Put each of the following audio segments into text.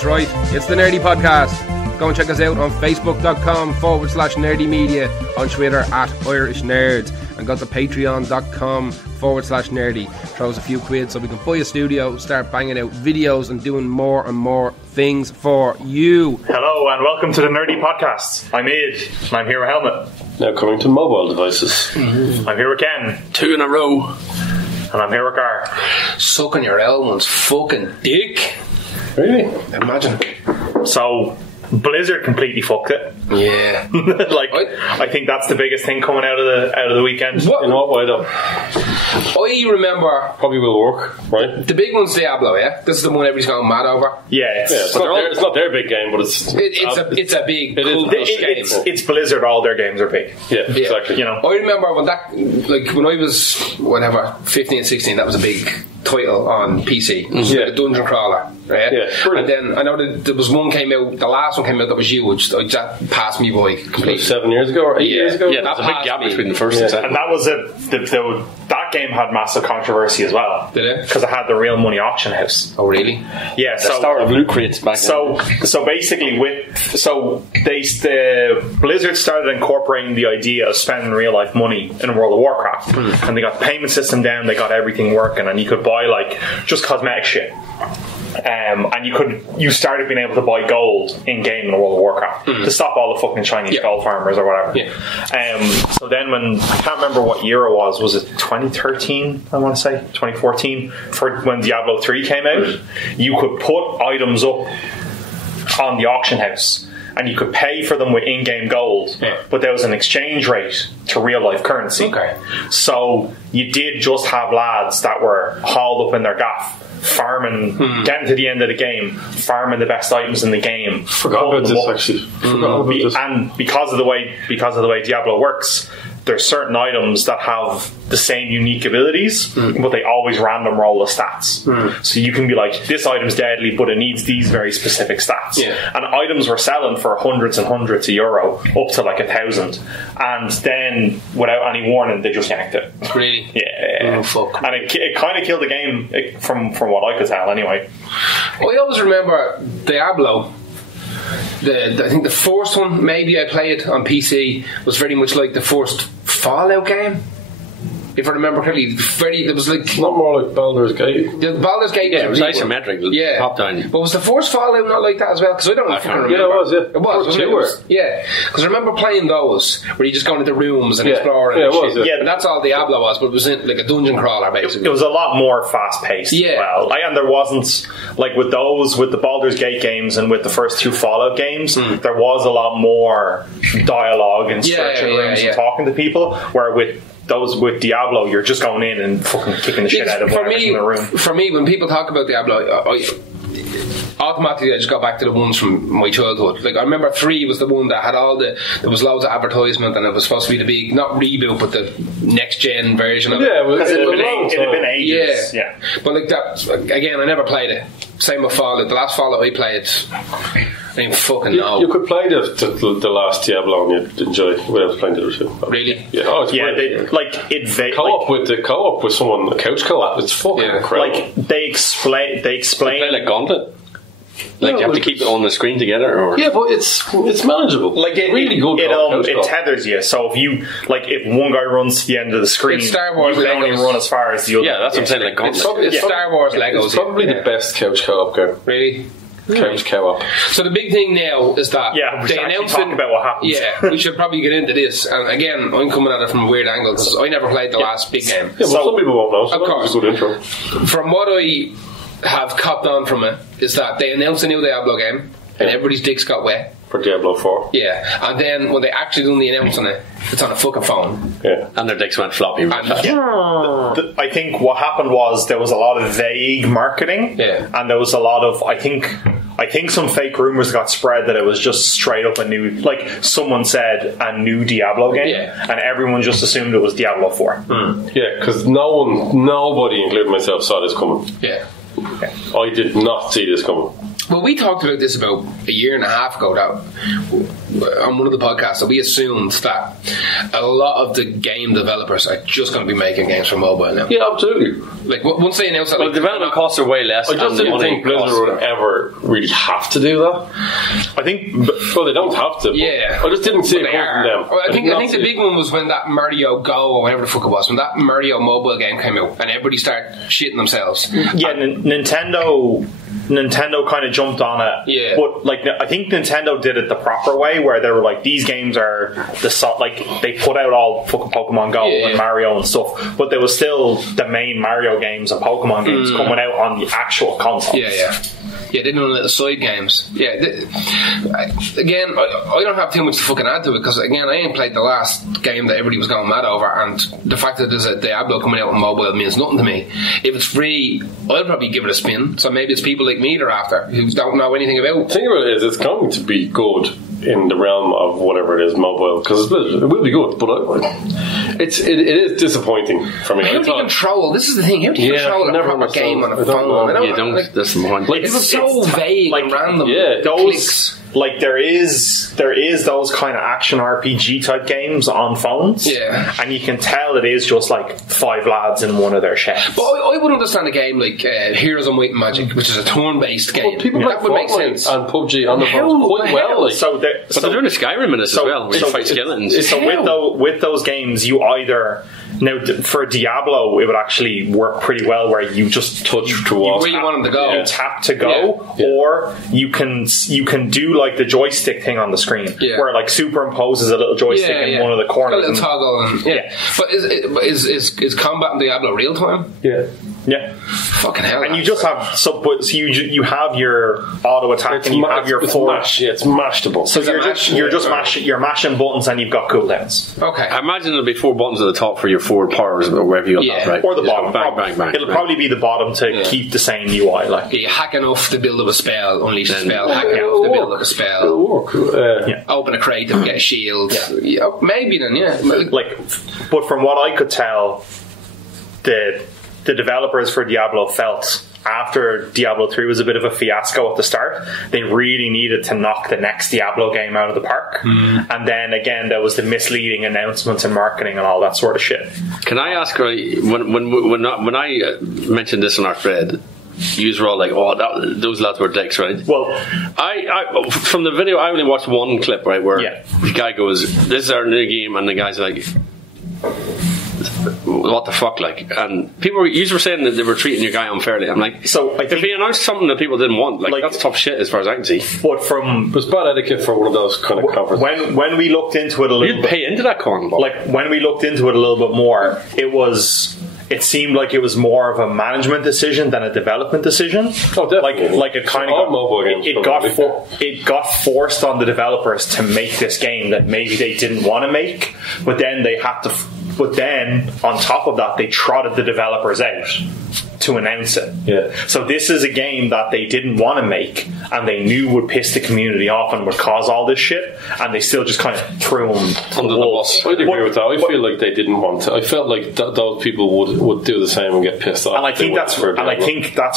That's right, it's the Nerdy Podcast. Go and check us out on facebook.com/nerdymedia, on Twitter @IrishNerds, and go to patreon.com/nerdy. Throw us a few quid so we can buy a studio, start banging out videos and doing more and more things for you. Hello and welcome to the Nerdy Podcast. I'm Id, and I'm here with Helmet. Now coming to mobile devices. I'm here with Ken. 2 in a row. And I'm here with Gar. Sucking your Elman's fucking dick. Really? Imagine. So, Blizzard completely fucked it. Yeah. I think that's the biggest thing coming out of the weekend. What? In what way though? I remember Probably will work, right? the big one's Diablo, yeah? This is the one everybody's going mad over. Yeah, It's not their big game, but it's It's a big game. It's Blizzard. All their games are big. Yeah, exactly. You know, I remember when I was 15, 16, that was a big title on PC. It was like a dungeon crawler, right? Yeah, and then I know that there was one came out, the last one came out that was huge. That passed me by completely. 7 years ago or 8 years ago? Yeah, that's a big gap between the first and second. and that was that game had massive controvery as well. Did it? Because it had the real money auction house. Oh, really? Yeah. The start of loot crates back then. So basically, the Blizzard started incorporating the idea of spending real life money in World of Warcraft, and they got the payment system down. They got everything working, and you could buy just cosmetic shit. And you started being able to buy gold in game in World of Warcraft to stop all the fucking Chinese gold farmers or whatever. Yeah. So then when I can't remember what year it was it 2013? I want to say 2014 for when Diablo 3 came out. You could put items up on the auction house, and you could pay for them with in-game gold, but there was an exchange rate to real-life currency. Okay. So you did just have lads that were hauled up in their gaff, farming, getting to the end of the game, farming the best items in the game. Forgot about this actually. And because of the way Diablo works, there's certain items that have the same unique abilities, but they always random roll the stats. So you can be like, this item's deadly, but it needs these very specific stats. Yeah. And items were selling for hundreds and hundreds of euro, up to 1,000. And then, without any warning, they just yanked it. Really? Yeah. Oh, fuck. And it kind of killed the game, from what I could tell, anyway. I always remember Diablo. I think the first one maybe I played on PC was very much like the first Fallout game, if I remember correctly. It was like Not more like Baldur's Gate. the Baldur's Gate. Yeah, it was a big one. isometric. Yeah, Top down. But was the first Fallout not like that as well? Because I don't fucking remember. Yeah, it was. Yeah, It was. Wasn't it? First Yeah, because I remember playing those where you just go into the rooms and explore. Yeah, and it was, shit. yeah. And that's all Diablo was, but it was like a dungeon crawler basically. It was a lot more fast paced as well. And there wasn't, with the Baldur's Gate games and with the first two Fallout games, there was a lot more dialogue and searching rooms and talking to people, where with Diablo, you're just going in and fucking kicking the shit out of whatever's in the room. For me, when people talk about Diablo, I automatically I just go back to the ones from my childhood. I remember 3 was the one that had there was loads of advertisement, and it was supposed to be the big, not reboot, but the next gen version of it. Yeah, Because it had been ages. Yeah. But that, again, I never played it. Same with Fallout. The last Fallout I played, I didn't fucking know. You could play the last Diablo and you'd enjoy it without playing the other two. Really? Yeah, it's they co-op with someone, a couch co-op, it's fucking incredible. They explain Play like Gauntlet. You have to keep it on the screen together, or yeah, but it's manageable. It really good. It tethers you. So if one guy runs to the end of the screen, it's Star Wars you can only Legos. Run as far as the other. yeah, that's what I'm saying. Like Gauntlet. It's Star Wars Legos. It's probably the best couch co-op game. Really? Couch co-op. So the big thing now is that we should actually talk about what happens. Yeah, we should probably get into this. And again, I'm coming at it from a weird angle because I never played the last big game. Yeah, well, some people won't know. So of course, it's a good intro. From what I have copped on from it is that they announced a new Diablo game, and everybody's dicks got wet. For Diablo 4. Yeah, and then when they actually done the announcement, it's on a fucking phone. Yeah. And their dicks went floppy. I think what happened was there was a lot of vague marketing, and there was a lot of I think some fake rumors got spread that it was just straight up a new, someone said a new Diablo game, and everyone just assumed it was Diablo 4. Yeah, because nobody, including myself, saw this coming. Yeah. I did not see this coming. Well, we talked about this about a year and a half ago on one of the podcasts, that we assumed that a lot of the game developers are just going to be making games for mobile now. Yeah, absolutely. Like once they announce that, Well, development costs are way less. I just didn't think Blizzard would ever really have to do that. I think. Well, they don't have to. Yeah. I just didn't see it They coming are. from them. Well, I think the big one was when that Mario Go or whatever the fuck it was, when that Mario mobile game came out and everybody started shitting themselves. Yeah, Nintendo kind of jumped on it. Yeah. But like, I think Nintendo did it the proper way, where they were like, these games are like they put out all fucking Pokemon Go and Mario and stuff, but there was still the main Mario games and Pokemon games coming out on the actual console. Yeah, they did little side games. Yeah, again, I don't have too much to fucking add to it, because again, I ain't played the last game that everybody was going mad over, and the fact that there's a Diablo coming out on mobile means nothing to me. If it's free, I'll probably give it a spin. So maybe it's people like me they're after, who don't know anything about. The thing about it is, it's going to be good in the realm of whatever it is, mobile, because it will be good, but it is disappointing for me. How do you control? This is the thing. How do you control a proper game on a phone? You don't. That's the point. Like, it's so vague and random. Yeah, those. Like there is those kind of action RPG type games on phones, and you can tell it is just like 5 lads in one of their sheds. But I would understand a game like Heroes of Might and Magic, which is a turn-based game. Well, people that would make sense. And PUBG on the phones quite well. Like. But they're doing a Skyrim in this as well, where you fight skeletons. So with those games, you either now for Diablo, it would actually work pretty well, where you just touch towards where you want them to go, you tap to go, or you can do like the joystick thing on the screen, where like superimposes a little joystick in one of the corners, a little toggle, and But is combat in Diablo real time? Yeah. Fucking hell! And you just have you have your auto attack, and you have your mash. Yeah, it's mashable. So you're mashing buttons, and you've got cooldowns. Okay. I imagine there'll be 4 buttons at the top for your forward powers, or wherever you got that, right? Or the bottom. Bang. It'll probably be the bottom to keep the same UI. Like you hack enough to build up a spell, unleash a spell. Hack enough to build up a spell. Open a crate and get a shield. Maybe then, but from what I could tell, the developers for Diablo felt after Diablo 3 was a bit of a fiasco at the start, they really needed to knock the next Diablo game out of the park. And then again, there was the misleading announcements and marketing and all that sort of shit. Can I ask, when I mentioned this in our thread, you were all like, those lads were dicks, right? Well, I from the video, I only watched one clip, right, where the guy goes, "This is our new game," and the guy's like, what the fuck, like? And people were saying that they were treating your guy unfairly. I'm like, if he announced something that people didn't want, like that's tough shit as far as I can see. But it was bad etiquette for one of those kind of conferences. When we looked into it a little bit, pay into that corn. Like when we looked into it a little bit more, it seemed like it was more of a management decision than a development decision. Oh, definitely. Like it kind of it got forced on the developers to make this game that maybe they didn't want to make, but then they had to. But then, on top of that, they trotted the developers out to announce it. Yeah. So this is a game that they didn't want to make, and they knew would piss the community off and would cause all this shit, and they still just kind of threw them under the bus. I'd agree with that. I feel like they didn't want to. I felt like those people would do the same and get pissed off. And I think that's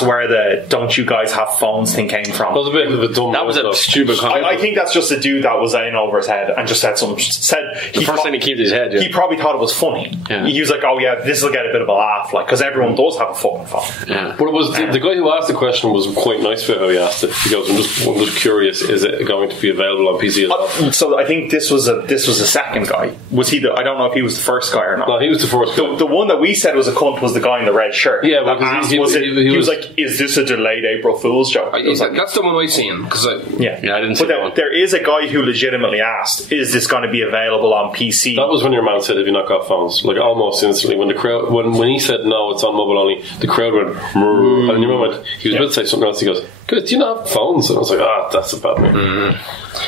where the "don't you guys have phones" thing came from. That was a bit of a dumb. That was a stupid comment. I think that's just a dude that was in over his head and just said something. The first thing he kept his head. Yeah. He probably thought it was funny. Yeah. He was like, "Oh yeah, this will get a bit of a laugh," like because everyone does have a fucking phone. Yeah. But it was the guy who asked the question was quite nice for how he asked it. He goes, "I'm just curious, is it going to be available on PC as well?" So I think this was a second guy. Was he I don't know if he was the first guy or not. No, he was the first guy. The one that we said was a cunt was the guy in the red shirt. Yeah, because he was like, "Is this a delayed April Fool's joke?" That's the one I've seen. I didn't see that one. There is a guy who legitimately asked, "Is this going to be available on PC?" That was when your man said, "Have you not got phones?" Like almost instantly when the crowd when he said no, it's on mobile only. The crowd went, and you remember he was about to say something else. He goes, "Good, do you not have phones?" And I was like, that's a bad one.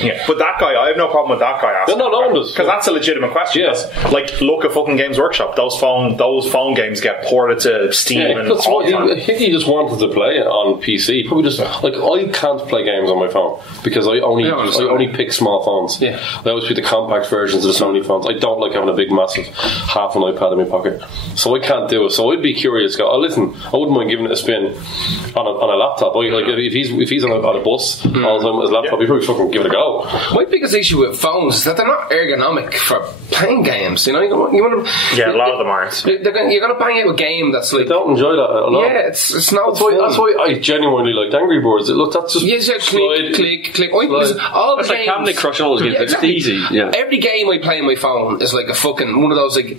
Yeah, but that guy, I have no problem with that guy asking. No one does, because that's a legitimate question. Yes, like look at fucking Games Workshop. Those phone games get ported to Steam. And that's what I think he just wanted to play it on PC. He probably just like I can't play games on my phone because I only pick small phones. Yeah, I always pick the compact versions of the Sony phones. I don't like having a big, massive half an iPad in my pocket, so I can't do it. So I'd be curious. Listen, I wouldn't mind giving it a spin on a laptop. Like if if he's on a bus all the time with his laptop, he'd probably fucking give it a go. My biggest issue with phones is that they're not ergonomic for playing games. You know, you want to. Yeah, a lot of them aren't. You're going to bang out a game that's like. I don't enjoy that at all. Yeah, it's not. That's why I genuinely liked Angry Birds. Look, that's just click. All it's the like games. Candy Crush and all those games. It's easy. Yeah. Every game I play on my phone is like a fucking one of those like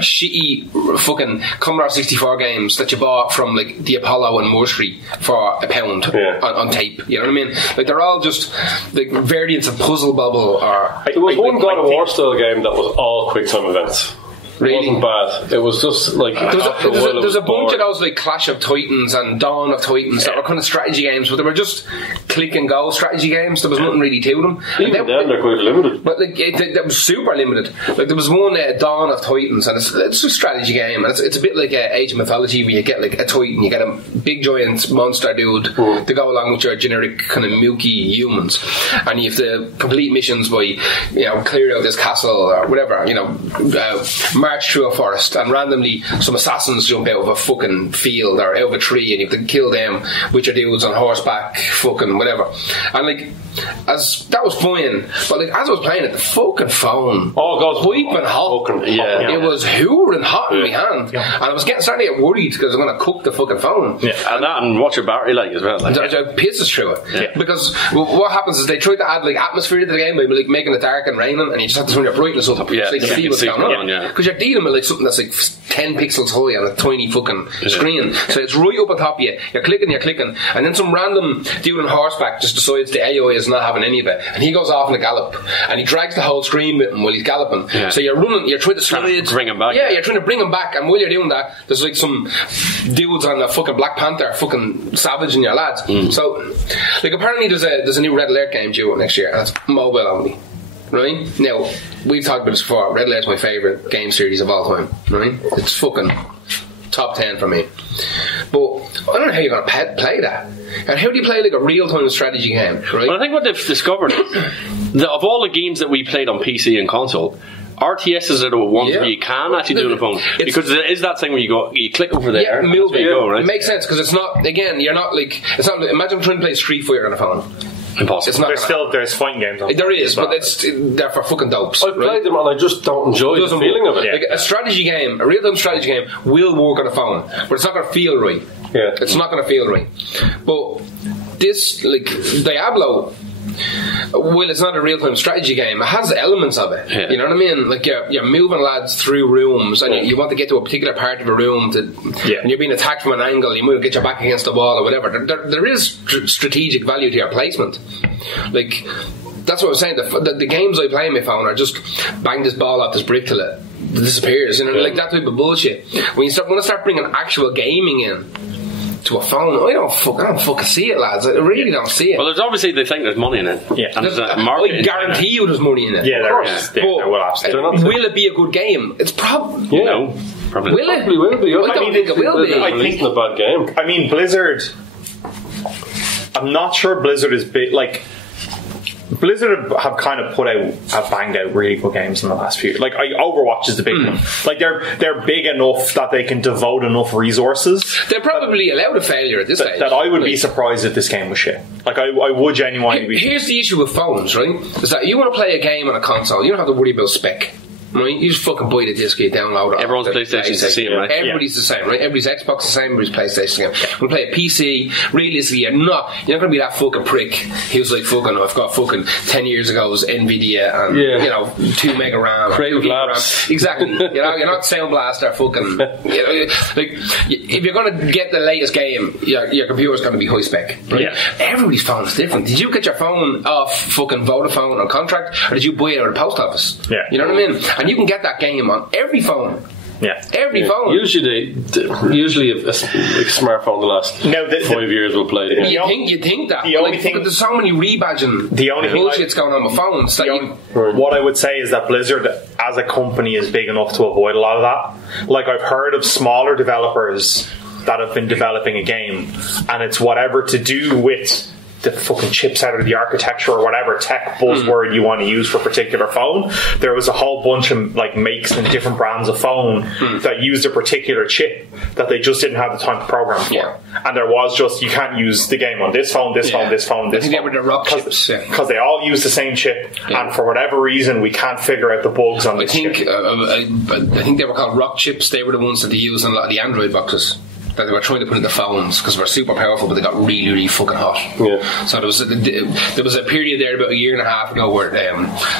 shitty fucking Commodore 64 games that you bought from like the Apollo and Moore Street for £1 on tape. You know what I mean? Like they're all just like variants of Puzzle Bubble or. There was one God of War style game that was all quick time events. It wasn't bad. It was just like there's a bunch of those like Clash of Titans and Dawn of Titans that were kind of strategy games, but they were just click and go strategy games. There was nothing really to them. Even then, they're quite limited. But like it was super limited. Like there was one Dawn of Titans, and it's a strategy game, and it's a bit like Age of Mythology, where you get like a Titan, you get a big giant monster dude to go along with your generic kind of milky humans, and you have to complete missions by clear out this castle or whatever, march through a forest, and randomly some assassins jump out of a fucking field or out of a tree, and you have to kill them with your dudes on horseback, fucking whatever. And like, as that was fine, but like as I was playing it, the fucking phone, piping hot. It was hoovering hot in my hand, and I was starting to get worried because I'm going to cook the fucking phone. And what's your battery like as well? Like, it pisses through it because what happens is they try to add like atmosphere to the game by like making it dark and raining, and you just have to turn your brightness up so you can see what's going on, because you're dealing with like something that's like 10 pixels high on a tiny fucking screen, so it's right up on top of you. You're clicking, and then some random dude on horseback just decides the AI is not having any of it, and he goes off in a gallop, and he drags the whole screen with him while he's galloping. So you're trying to slide, bring him back. you're trying to bring him back, and while you're doing that, there's like some dudes on the fucking Black Panther fucking savaging your lads. So like apparently there's a new Red Alert game due next year, and it's mobile only. Right? Now, we've talked about this before. Red Alert's my favourite game series of all time. Right? It's fucking top 10 for me. But I don't know how you're going to play that. And how do you play like a real-time strategy game? Right? Well, I think what they've discovered is that of all the games that we played on PC and console, RTSs are the ones where you can actually do it on the phone, because there is that thing where you click over there, and that's where you go, right? It makes sense, because it's not, again, you're not like, it's not, imagine trying to play Street Fighter on a phone. Impossible. It's not there's fighting games on there is, but they're for fucking dopes. I've played them and I just don't enjoy the feeling of it. Like a strategy game, a real-time strategy game will work on a phone, but it's not going to feel right. It's not going to feel right. But this, like Diablo, well, it's not a real-time strategy game. It has elements of it. You know what I mean? Like you're moving lads through rooms, and you want to get to a particular part of a room, and you're being attacked from an angle. You might get your back against the wall or whatever. There is strategic value to your placement. Like that's what I'm saying. The games I play on my phone are just bang this ball off this brick till it disappears. Like that type of bullshit. When you start bringing actual gaming in to a phone, I don't fucking see it, lads. I really don't see it. Well, there's obviously they think there's money in it. And I guarantee you there's money in it. Yeah, there is. But will it be a good game? It's probably no. Probably will it? Probably will be. I don't think it will be. I think it's a bad game. I mean, Blizzard. I'm not sure Blizzard is big. Like Blizzard have kind of banged out really good games in the last few. Like Overwatch is the big one. Like they're big enough that they can devote enough resources. They're probably allowed a failure at this stage. That I would be surprised if this game was shit. Like I would genuinely be. Here's the issue with phones, right? Is that you want to play a game on a console, you don't have to worry about spec. Right? You just fucking buy the disc, you download it. Everyone's PlayStation's the same, right? Everybody's the same, right? Everybody's Xbox the same, everybody's PlayStation the same. When you play a PC, realistically, you're not going to be that fucking prick who's like, fucking, I've got fucking 10 years ago's Nvidia and, 2 mega RAM. Creative Labs. Exactly. You're not Sound Blaster fucking, like, if you're going to get the latest game, your computer's going to be high spec, right? Everybody's phone is different. Did you get your phone off fucking Vodafone on contract, or did you buy it out of the post office? You know what I mean? And you can get that game on every phone. Every phone. Usually a smartphone the last 5 years will play the game. You think that. There's so many rebadging bullshit's going on with phones. What I would say is that Blizzard as a company is big enough to avoid a lot of that. Like I've heard of smaller developers that have been developing a game, and it's whatever to do with the fucking chips out of the architecture or whatever tech buzzword you want to use for a particular phone. There was a whole bunch of like makes and different brands of phone that used a particular chip that they just didn't have the time to program for. And there was just, you can't use the game on this phone, this phone, this phone, this phone. I think they were the rock chips. Because they all use the same chip, and for whatever reason we can't figure out the bugs on this chip. I think they were called rock chips. They were the ones that they used on a lot of the Android boxes that they were trying to put in the phones because they were super powerful, but they got really, really fucking hot. So there was a period there about a year and a half ago where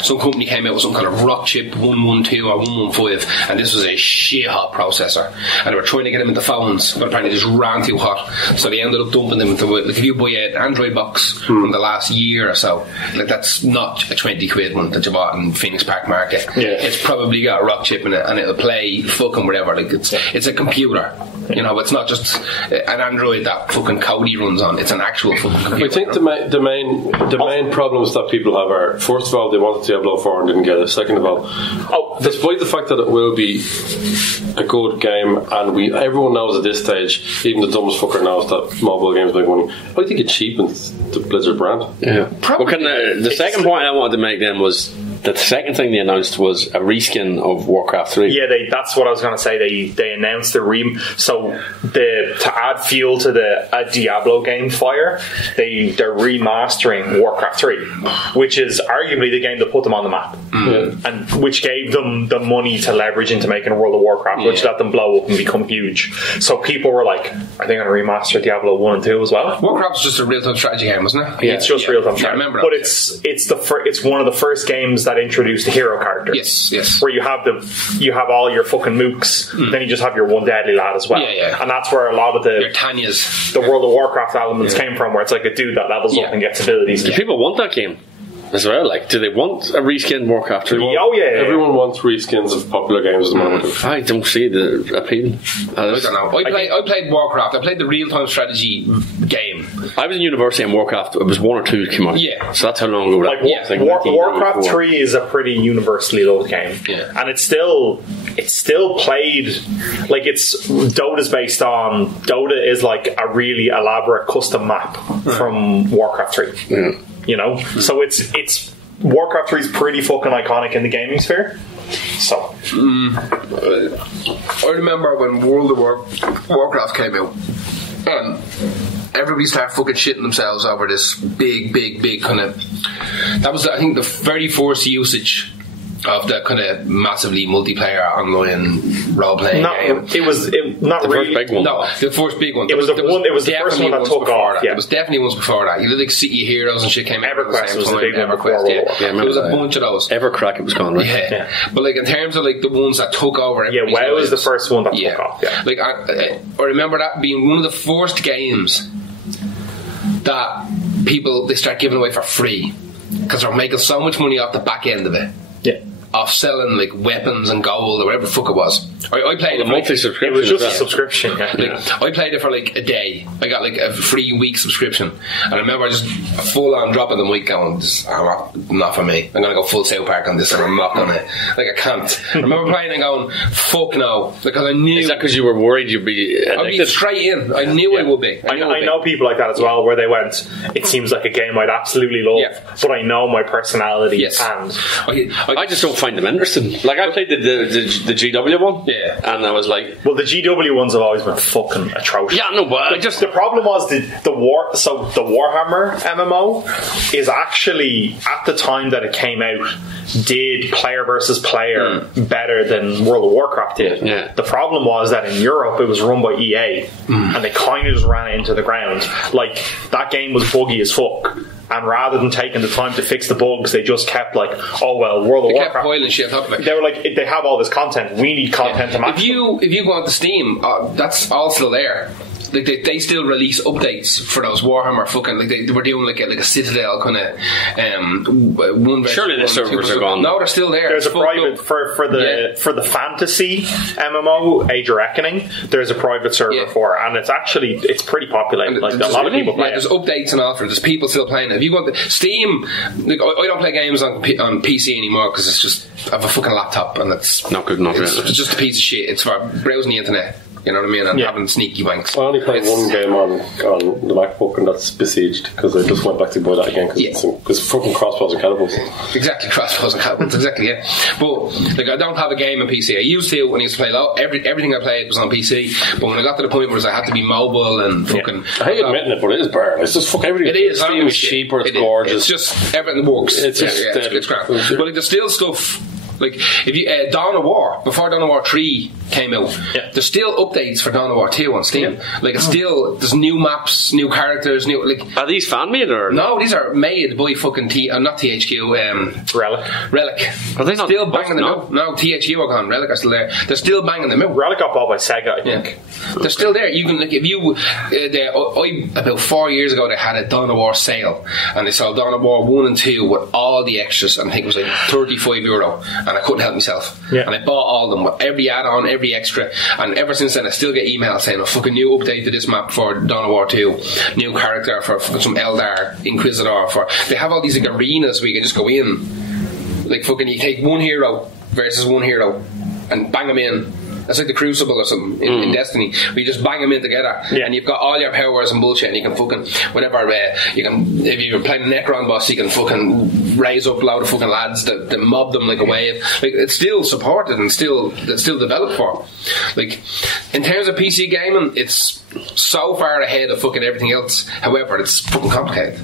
some company came out with some kind of rock chip 112 or 115, and this was a shit hot processor, and they were trying to get them into phones, but apparently they just ran too hot, so they ended up dumping them into, like, if you buy an Android box from the last year or so, like, that's not a 20 quid one that you bought in Phoenix Park Market. It's probably got a rock chip in it, and it'll play fucking whatever. Like, it's a computer. You know, it's not just an Android that fucking Kodi runs on. It's an actual fucking computer. I think the main problems that people have are, first of all, they wanted Diablo 4 and didn't get it. Second of all, despite the fact that it will be a good game, and everyone knows at this stage, even the dumbest fucker knows that mobile games make money, I think it cheapens the Blizzard brand. The second point I wanted to make then was the second thing they announced was a reskin of Warcraft 3. Yeah, that's what I was going to say. They announced the to add fuel to the Diablo game fire, they're remastering Warcraft 3, which is arguably the game that put them on the map, and which gave them the money to leverage into making World of Warcraft, which let them blow up and become huge. So people were like, are they going to remaster Diablo 1 and 2 as well? Warcraft's just a real-time strategy game, wasn't it? Yeah, it's just real-time strategy. I remember but that. it's one of the first games that introduced the hero characters. Yes. Where you have all your fucking mooks, then you just have your one deadly lad as well. And that's where a lot of the World of Warcraft elements came from, where it's like a dude that levels up and gets abilities. Do people want that game as well? Like, do they want a reskin Warcraft 3? Everyone wants reskins of popular games at the moment. I don't see the appeal. I don't know. I played Warcraft. I played the real-time strategy game. I was in university and Warcraft, it was 1 or 2 that came out. So that's how long ago Warcraft 3 is a pretty universally loved game. And it's still played, like, Dota's based on, Dota is like a really elaborate custom map from Warcraft 3. You know, so it's Warcraft 3 is pretty fucking iconic in the gaming sphere. So I remember when World of Warcraft came out, and everybody started fucking shitting themselves over this big kind of. That was, I think, the very first usage of the kind of massively multiplayer online role-playing game. It was not the really first big one. No, the first big one. It was the first one that took off. It was definitely ones before that. You like City Heroes and shit came out. EverQuest was the big one. EverQuest, there was a bunch of those. Evercrack it was called, right? But like in terms of like the ones that took over, WoW was the first one that took off. Like I remember that being one of the first games that they start giving away for free because they're making so much money off the back end of it. Of selling like weapons and gold or whatever the fuck it was. I played it for monthly subscription. It was just a subscription. I played it for like a day. I got like a free week subscription, and I remember just full on dropping the mic going, not for me. I'm gonna go full South Park on this, and I'm not gonna. Like, I can't. I remember playing and going, fuck no, because I knew. Is that because you were worried you'd be addicted? I'd be straight in. I knew I would be. I know people like that as well, where they went, it seems like a game I'd absolutely love, but I know my personality, and I just don't find them interesting. Like, I played the GW one, and I was like, well, the GW ones have always been fucking atrocious. Yeah, no, but the problem was the Warhammer MMO is actually, at the time that it came out, did player versus player better than World of Warcraft did. The problem was that in Europe it was run by EA, and they kind of just ran it into the ground. Like, that game was buggy as fuck. And rather than taking the time to fix the bugs, they just kept like, oh well, World of Warcraft. Kept boiling shit up. They were like, they have all this content. We need content to match. If you go onto Steam, that's all still there. Like they still release updates for those Warhammer fucking, like they were doing like a Citadel kind of one. Surely the servers are gone. No, they're still there. There's a private for the fantasy MMO Age of Reckoning. There's a private server for it, and it's pretty populated. Like, a lot of people play it. There's updates and all for it. There's people still playing it. If you go to Steam, like, I don't play games on PC anymore because it's just, I have a fucking laptop and it's not good enough. It's just a piece of shit. It's for browsing the internet. You know what I mean? And having sneaky wanks. I only played one game on the MacBook, and that's Besieged, because I just went back to buy that again because fucking crossbows and cannibals. Exactly, crossbows and cannibals. Exactly, yeah. But like, I don't have a game on PC. I used to when I used to play everything I played was on PC. But when I got to the point where I had to be mobile and fucking, I hate admitting it, but it is bad. It's just fuck everything. It is. It's cheaper. It's gorgeous. It's just everything works. It's crap. But like, there's still stuff. Like, if you Dawn of War, before Dawn of War 3 came out, there's still updates for Dawn of War 2 on Steam. Like, it's still, there's new maps, new characters, new, like... Are these fan-made, or...? No, these are made by fucking not THQ, Relic. Are they not... Still banging them out. No, THQ are gone, Relic are still there. They're still banging them out. Relic got bought by Sega, I think. They're still there. You can, like, if you... about 4 years ago, they had a Dawn of War sale, and they sold Dawn of War 1 and 2 with all the extras, and I think it was like €35, and I couldn't help myself. And I bought all of them, with every add-on, every extra, and ever since then I still get emails saying, fucking new update to this map for Dawn of War 2, new character for some Eldar Inquisitor, they have all these like arenas where you can just go in, like fucking you take one hero versus one hero and bang them in. It's like the Crucible or something in Destiny, where you just bang them in together, and you've got all your powers and bullshit, and you can fucking whenever you can, if you're playing a Necron boss, you can fucking raise up a load of fucking lads that mob them like a wave. Like, it's still supported and still developed for. Like, in terms of PC gaming, it's so far ahead of fucking everything else. However, it's fucking complicated.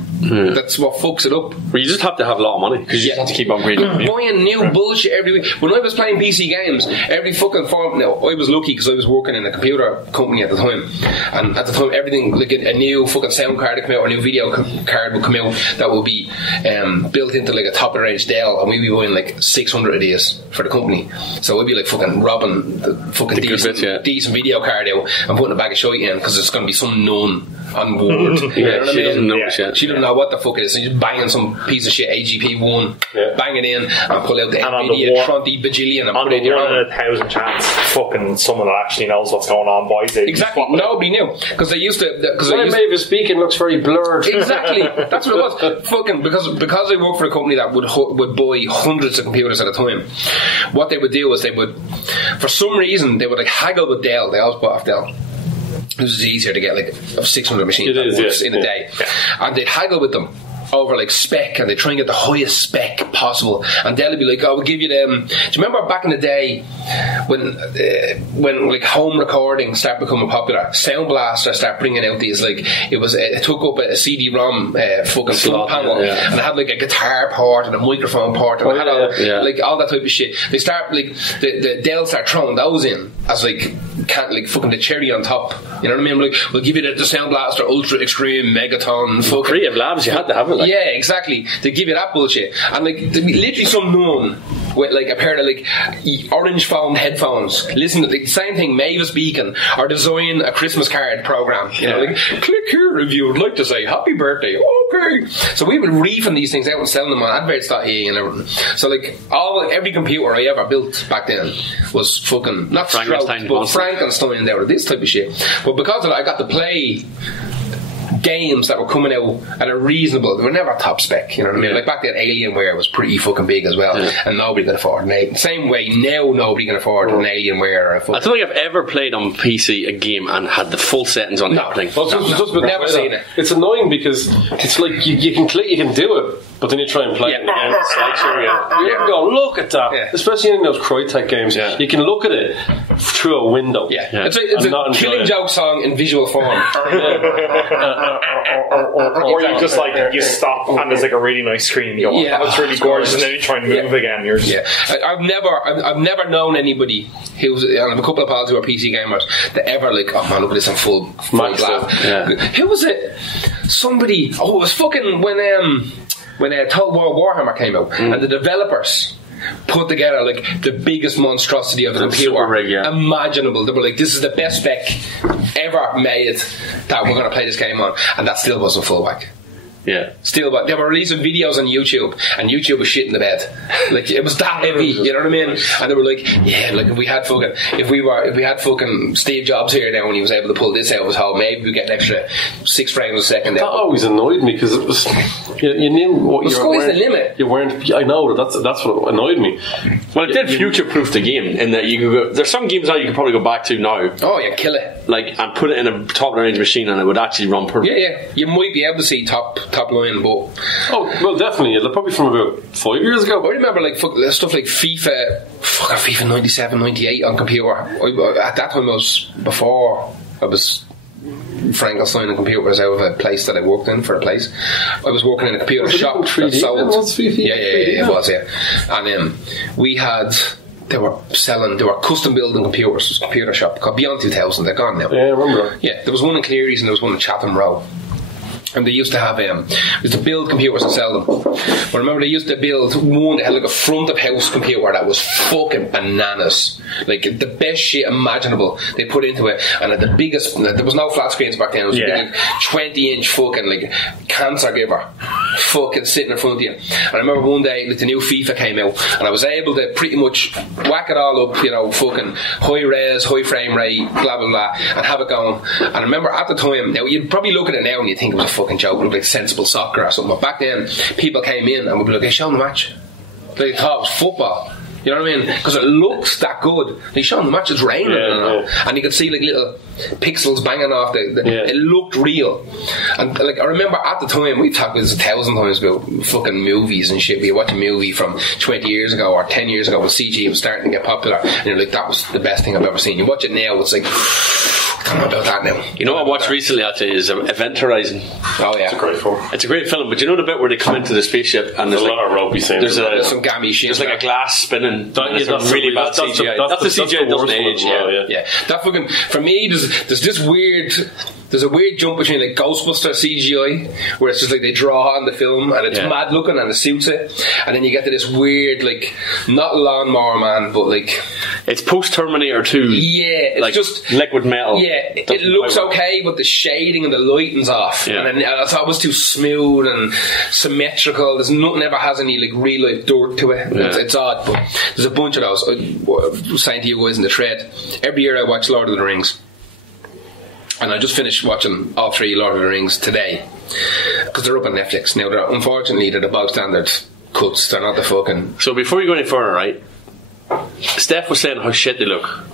That's what fucks it up. Well, you just have to have a lot of money because you have to keep upgrading. Buying new bullshit every week. When I was playing PC games, every fucking form. Now, I was lucky because I was working in a computer company at the time, and at the time, everything like a new fucking sound card would come out, or a new video card would come out that would be built into like a top of the range Dell, and we'd be buying like 600 of these for the company. So we'd be like fucking robbing the fucking decent video card out and putting a bag of shite in because it's going to be some known on board. She doesn't know shit. She doesn't know what the fuck it is. So you're just banging some piece of shit AGP1, bang it in, and pull out the NVIDIA 20 bajillion and put it in your own. 1,000 chance fucking someone that actually knows what's going on buys it. Exactly. Nobody knew because they used to. Mavis speaking looks very blurred. Exactly. That's what it was. Fucking because I worked for a company that would buy hundreds of computers at a time. What they would do is they would, for some reason, they would like haggle with Dell. They always bought off Dell. It was easier to get like 600 machines in a day, and they'd haggle with them over like spec, and they try and get the highest spec possible, and they'll be like, we'll give you them. Do you remember back in the day when like home recording started becoming popular? Sound Blaster started bringing out these like it took up a CD-ROM fucking front panel, and it had like a guitar port and a microphone port, and it had like all that type of shit. They start like the Dell start throwing those in as like fucking the cherry on top. You know what I mean? Like, we'll give you the Sound Blaster Ultra Extreme Megaton. Fucking Creative Labs, you had to have it. Like. Yeah, exactly. They give you that bullshit, and like literally some known with like a pair of like orange foam headphones. Listen to the same thing, Mavis Beacon, or design a Christmas card program. You know, like click here if you would like to say happy birthday. Okay. So we would reefing these things out and selling them on adverts.ie and everything. So like every computer I ever built back then was fucking not Frankenstein, but Frankenstein there, this type of shit. But because of that, I got to play games that were coming out at a reasonable, they were never top spec, you know what I mean? Like back then Alienware was pretty fucking big as well, and nobody could afford it. Same way now nobody can afford an Alienware or a fucking... I don't think I've ever played on PC a game and had the full settings on everything. Never seen it. It's annoying because it's like you can do it, but then you try and play it again. You can go, look at that. Especially in those Crytek games, you can look at it through a window. It's a Killing Joke song in visual form. Or you just like you stop and there's like a really nice screen and you go, that was really gorgeous, and then you try and move again. You're just I've never known anybody who's, and I have a couple of pals who are PC gamers that ever like, oh man, look at this on full blast. Who was it? Somebody, it was fucking when Total War Warhammer came out, and the developers put together like the biggest monstrosity of a computer imaginable. They were like, this is the best spec ever made that we're going to play this game on, and that still wasn't full whack. Yeah. Still, but they were releasing videos on YouTube, and YouTube was shit in the bed. Like, it was that heavy, you know what I mean? And they were like, yeah, like if we had fucking Steve Jobs here now, and he was able to pull this out of his hole, maybe we get an extra 6 frames a second. That always annoyed me because it was you knew what you were. The limit. You weren't. I know that's what annoyed me. Well, it did future-proof the game in that you could go. There's some games now you could probably go back to now. Oh yeah, kill it. Like, and put it in a top-range machine, and it would actually run perfect. Yeah. You might be able to see top line, but well, definitely. Probably from about 5 years ago. I remember like stuff like FIFA 97, 98 on computer. At that time, Frankenstein and computers out of a place that I worked in for a place. I was working in a computer shop that sold. It was, and we had. They were custom building computers. It was a computer shop called Beyond 2000. They're gone now. Yeah, I remember. Yeah, there was one in Cleary's and there was one in Chatham Row. And they used to have used to build computers and sell them. But I remember they used to build one that had like a front of house computer that was fucking bananas. Like the best shit imaginable they put into it. And at the biggest, there was no flat screens back then. It was a big 20-inch fucking like cancer giver fucking sitting in front of you. And I remember one day like the new FIFA came out and I was able to pretty much whack it all up, you know, fucking high res, high frame rate, blah blah blah, and have it going. And I remember at the time, now you'd probably look at it now and you'd think it was a fucking joke, it looked like Sensible Soccer or something. But back then, people came in and would be like, hey, show them the match. They thought it was football. You know what I mean? Because it looks that good. They showed the match, it's raining and you could see like little pixels banging off it looked real. And like I remember at the time, we've talked this 1,000 times about fucking movies and shit. We watch a movie from 20 years ago or 10 years ago when CG was starting to get popular and you're like, that was the best thing I've ever seen. You watch it now, it's like, I don't know about that now. You know what I watched recently actually is Event Horizon. Oh yeah, it's a great film. It's a great film, but you know the bit where they come into the spaceship and there's a lot of ropey scenes. There's some gammy shit. There's like a glass spinning. That's really bad CGI. That's the CGI that doesn't age. Yeah. That fucking, for me, there's this weird. There's a weird jump between like Ghostbuster CGI, where it's just like they draw on the film and it's mad looking and it suits it, and then you get to this weird like not Lawnmower Man, but like it's post Terminator 2. Yeah, it's like just liquid metal. Yeah, it looks okay, but the shading and the lighting's off, and then it's always too smooth and symmetrical. There's nothing ever has any like real life dirt to it. It's odd, but there's a bunch of those. I was saying to you guys in the thread, every year I watch Lord of the Rings. And I just finished watching all 3 Lord of the Rings today because they're up on Netflix now. Unfortunately, they're the bog standard cuts. They're not the fucking. So before you go any further, right? Steph was saying how shit they look,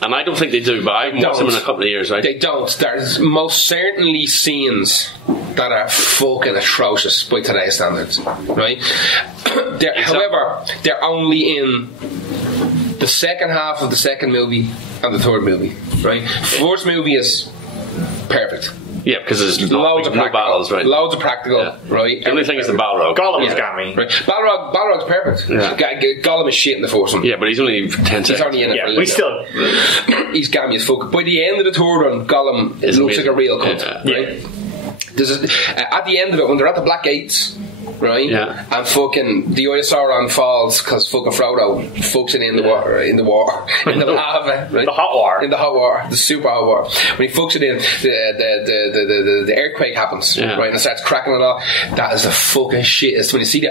and I don't think they do. But I haven't watched them in a couple of years, right? They don't. There's most certainly scenes that are fucking atrocious by today's standards, right? However, they're only in the second half of the second movie and the third movie, right? First movie is perfect. Yeah, because there's loads of battles, right? Loads of practical, right? The only thing is the Balrog. Gollum is gammy. Right. Balrog's perfect. Yeah. Gollum is shit in the first one. Yeah, but he's only 10 seconds. He's only in it for a little bit. He's gammy as fuck. By the end of the third one, Gollum looks like a real cunt, right? At the end of it, when they're at the Black Gates, right? Yeah. And fucking the Eye of Sauron falls because fucking Frodo fucks it in the water, in the lava, right? The hot water, the super hot water. When he fucks it in, the earthquake happens, right? And it starts cracking it all. That is the fucking shittest. When you see the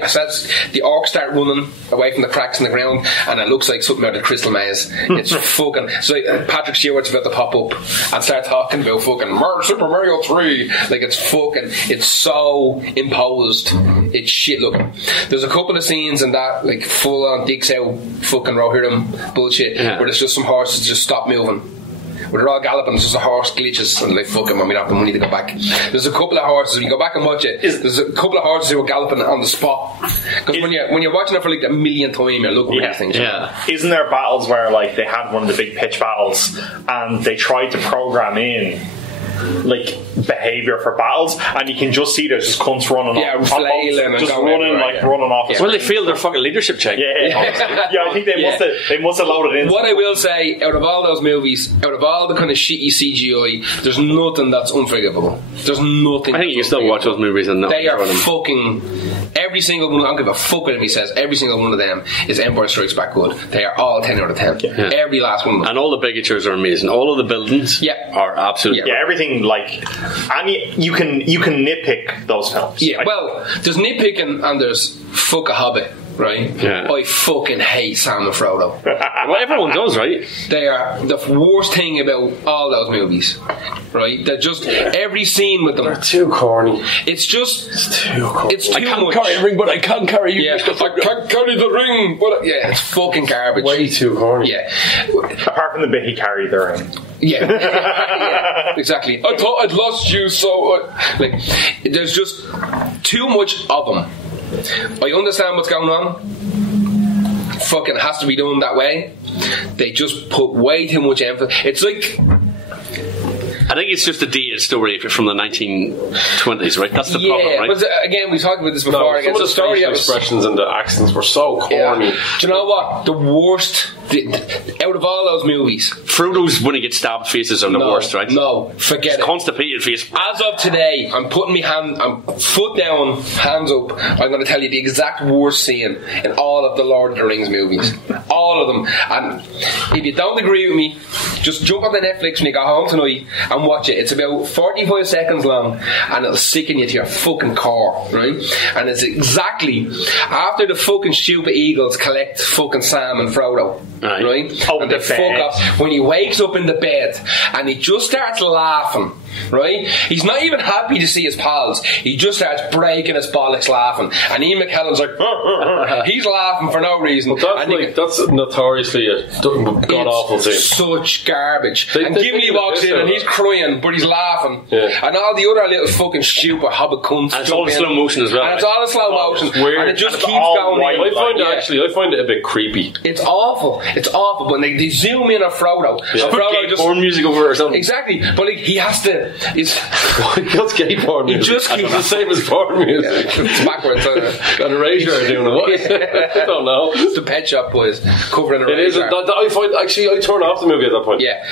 orcs start running away from the cracks in the ground, and it looks like something out of the Crystal Maze. It's fucking. So Patrick Stewart's about to pop up and start talking about fucking Super Mario 3. Like it's so imposed. It's shit looking. There's a couple of scenes in that like full on dicks out fucking Rohirrim bullshit where there's just some horses just stop moving. Where they're all galloping, there's just a horse glitches and like fuck him, we don't have the money to go back. There's a couple of horses, when you go back and watch it, there's a couple of horses who are galloping on the spot. Because when you're watching it for like a million times, you're looking at these things. Yeah. Isn't there battles where like they had one of the big pitch battles and they tried to program in like behaviour for battles, and you can just see there's just cunts running off, flailing just running off. Well, they failed their fucking leadership check. I think they must have loaded in. What I will say, out of all those movies, out of all the kind of shitty CGI, there's nothing that's unforgivable. There's nothing. I think you can still watch those movies and they are fucking. every single one, I don't give a fuck what he says, every single one of them is Empire Strikes Back good. They are all 10 out of 10. Yeah. Every last one of them. And all the bigatures are amazing. All of the buildings are absolutely... Yeah, everything, like... you can nitpick those films. Yeah, well, there's nitpicking and there's fuck a Hobbit. Right? Yeah. I fucking hate Sam and Frodo. Well, everyone does, right? They are the worst thing about all those movies. Right? They're just every scene with them. They're too corny. It's just too corny. It's too I can't much. carry the ring, but I can carry you. Yeah, I can't carry the ring. But yeah, it's fucking garbage. Way too corny. Yeah. Apart from the bit he carried the ring. Yeah. Yeah, exactly. I thought I'd lost you, so like, there's just too much of them. I understand what's going on. Fucking has to be done that way. They just put way too much emphasis. It's like, I think it's just a dated story from the 1920s, right? That's the problem, right? But again, we talked about this before. No, some of the story facial expressions and the accents were so corny. Do you know what? The worst out of all those movies. Frodo's when he gets stabbed faces are the worst, right? No, forget it. Constipated face. As of today, I'm putting I'm foot down, hands up. I'm going to tell you the exact worst scene in all of the Lord of the Rings movies. All of them. And if you don't agree with me, just jump on the Netflix when you go home tonight and watch it. It's about 45 seconds long and it'll sicken you to your fucking core, right? And it's exactly after the fucking stupid eagles collect fucking Sam and Frodo, right? Oh, and they fuck off when he wakes up in the bed and he just starts laughing, right? He's not even happy to see his pals. He just starts breaking his bollocks laughing. And Ian McKellen's like, he's laughing for no reason. But that's notoriously a god-awful thing. Such garbage. And they Gimli walks in and he's crying, but he's laughing. Yeah. And all the other little fucking stupid hobbit cunts. And it's all in slow motion as well. And it's all in slow motion. Weird. And it just And keeps going. I find it a bit creepy. It's awful. It's awful. But they zoom in on Frodo. Yeah. And Frodo just porn music over or something. Exactly. But he has to. That's gay porn music. Just keeps the same as porn music. It's backwards. And Erasure are doing it. I don't know. It's the Pet Shop Boys covering Erasure. It is. I find I turn off the movie at that point. Yeah,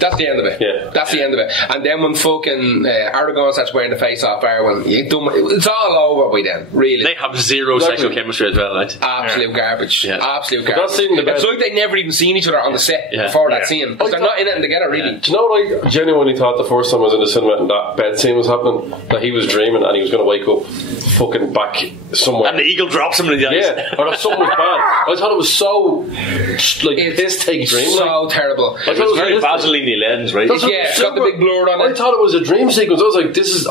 that's the end of it. Yeah. That's the end of it. And then when fucking Aragorn starts wearing the face off Arwen, it's all over by then, really. They have zero sexual chemistry as well, right? Absolute garbage. Yeah. Absolute garbage. It's like they never even seen each other on the set before that scene. Because they're not in it together, really. Do you know what I genuinely thought the first time I was in the cinema and that bed scene was happening? That he was dreaming and he was going to wake up fucking back somewhere. And the eagle drops him in the eyes. Yeah, or that something was bad. I thought it was so like his take dream. So terrible. It was very Vaseline lens, right? It's got the big blur on it. I thought it was a dream sequence. I was like, this is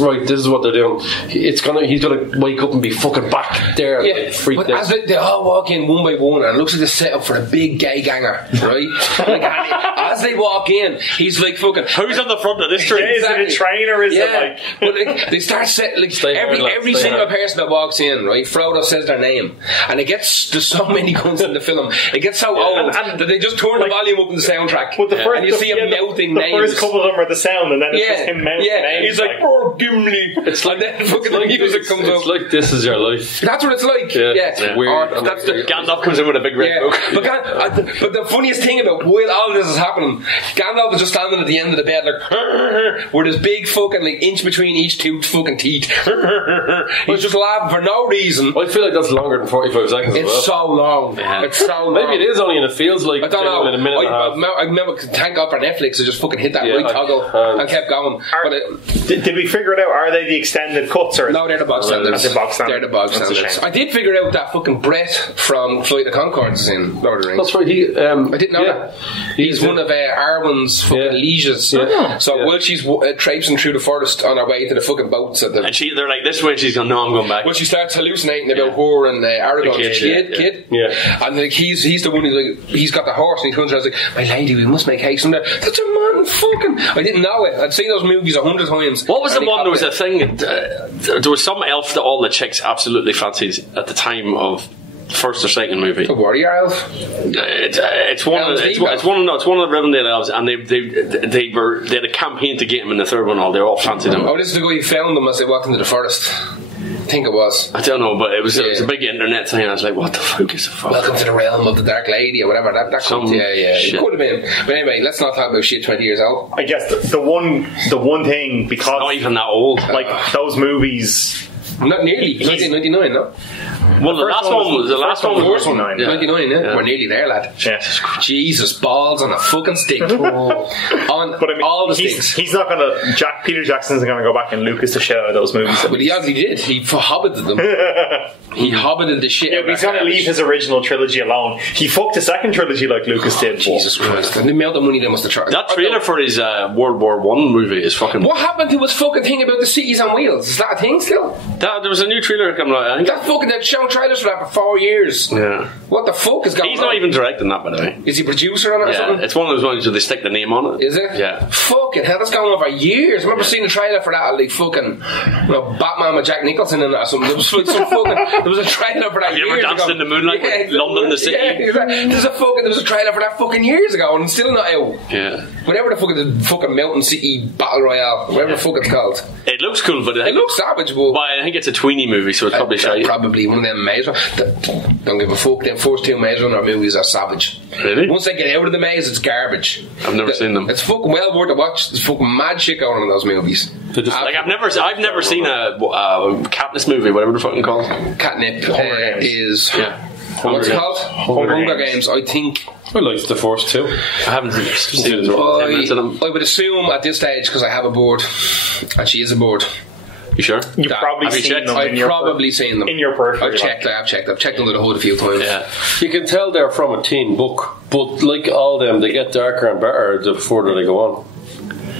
right. This is what they're doing. He's gonna wake up and be fucking back there. Yeah, like, freaked but out. as they all walk in one by one, and it looks like the setup for a big gay ganger, right? Like, as they walk in, he's like fucking. Who's on the front of this train? Is it a train or is it like? But they start every single person that walks in, right? Frodo says their name, and there's so many guns in the film. It gets so old that they just turn the volume up in the soundtrack, and you see him mouthing names. The first couple of them are the sound, and then it's just him mouthing names. He's like, "Oh, Gimli!" And then fucking the music comes up. It's like This Is Your Life. That's what it's like. Yeah. It's weird. Gandalf comes in with a big red book. But the funniest thing about while all this is happening, Gandalf is just standing at the end of the bed like with his big fucking like inch between each two fucking teeth. He's just laughing for no reason. I feel like that's longer than 45 seconds. It's so long. Yeah. It's so long. Maybe it is only, and it feels like I don't know. in a minute and a half. I remember, thank God for Netflix, I just fucking hit that right toggle and kept going. Did we figure it out? Are they the extended cuts or? No, they're the box standards. They're the box standards. I did figure out that fucking Brett from Flight of Conchords is in Lord of the Rings. That's right. I didn't know that. He's one of Arwen's fucking lieges. So while she's traipsing through the forest on her way to the fucking boats at the... And they're like, this way, she's going, no, I'm going back. Well, she starts hallucinating about her and Aragorn's kid. Yeah. And like he's the one who's like, he's got the horse and he turns around and he's like, my lady, we must make haste. And that's a man fucking... I didn't know it. I'd seen those movies 100 times. What was the one? There was a thing. There was some elf that all the chicks absolutely fancied at the time of first or second movie. A warrior elf. It's one of the Rivendell elves, and they had a campaign to get him in the third one. They all fancied him. Oh, this is the guy who found them as they walked into the forest. I think it was. I don't know, but it was a big internet thing. I was like, what the fuck is the fuck? Welcome to the realm of the Dark Lady or whatever. That comes, it could have been. But anyway, let's not talk about shit 20 years old. I guess the one thing, because it's not even that old. Like those movies Not nearly. 1999, no? Well, the last one was 99, yeah. We're nearly there, lad. Yes. Jesus, balls on a fucking stick. On But I mean, all the sticks. he's not going to. Peter Jackson's going to go back and Lucas to shit out of those movies. But he actually did. He hobbited them. He hobbited the shit. Yeah, but he's going to leave his original trilogy alone. He fucked the second trilogy like Lucas did. Jesus Christ! And the amount of money they must have charged. That trailer for his World War One movie is fucking. What happened to his fucking thing about the cities on wheels? Is that a thing still? There was a new trailer coming out. I think That fucking they've shown trailers for that for 4 years. Yeah. What the fuck is going on? He's not even directing that, by the way. Is he producer on it or Yeah, something? it's one of those ones where they stick the name on it. Is it? Yeah. Fucking hell, that's going on for years. I remember seeing the trailer for that, like fucking, Batman with Jack Nicholson in it or something. There was like there was a trailer for that. Have you ever years danced ago. in the moonlight with London, the city? Yeah, exactly. There was a trailer for that fucking years ago, and it's still not out. Yeah. Whatever the fucking Mountain City Battle Royale, whatever the fuck it's called. It looks cool, but It looks savage, but I think it's a tweeny movie, so it's probably shy. probably one of them Maze Runner. Don't give a fuck. Them first two Maze Runner movies are savage. Really? Once they get out of the maze, it's garbage. I've never seen them. It's fucking well worth a watch. There's fucking mad shit going on in those movies. Like I've never seen a Katniss movie, whatever the fucking called. Catnip is Hunger what's it Games. called? Hunger Games. I think. I liked the first two. I haven't seen it. I would assume at this stage, because I have a board, and she is a board. You sure? You've probably Have you seen checked? them. I've probably seen them in your periphery. I've checked under the hood a few times. Yeah. You can tell they're from a teen book, but like all them, they get darker and better the further they go on.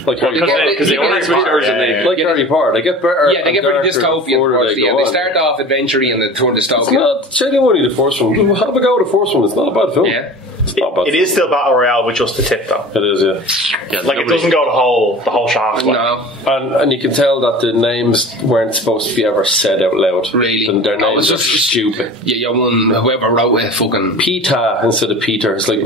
Like Harry Potter. Because they only switch and they Like Harry Potter, they get better. Yeah, they get very dystopian. They start off adventure-y and they turn It's dystopian. not genuinely the first one. Have a go at the first one. It's not a bad film. Yeah. It's not a bad It is still Battle Royale with just the tip, though. It is, yeah. Like, it doesn't go the whole shaft. Like. No. And you can tell that the names weren't supposed to be ever said out loud. Really? And their No, names it's are just- stupid. Yeah, whoever wrote it, fucking. Peter instead of Peter. It's like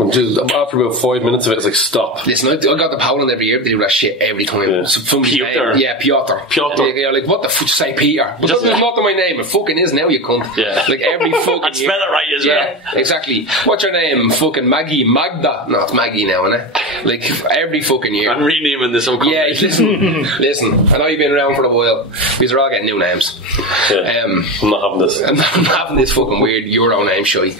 after about 5 minutes of it, it's like stop. Listen, I got the Poland every year. They do that shit every time. Yeah. Somebody's Piotr. name. Yeah, Piotr. You're like, what the fuck? Say Peter. But that's not my name. It fucking is now, you cunt. Yeah. Like every fucking. And spell it right as well. Yeah, exactly. What's your name? Fucking Maggie. Magda. No, it's Maggie now, innit? Like every fucking year. I'm renaming this whole company. Yeah, listen. I know you've been around for a while. These are all getting new names. Yeah. I'm not having this. I'm not having this fucking weird Euro name shy.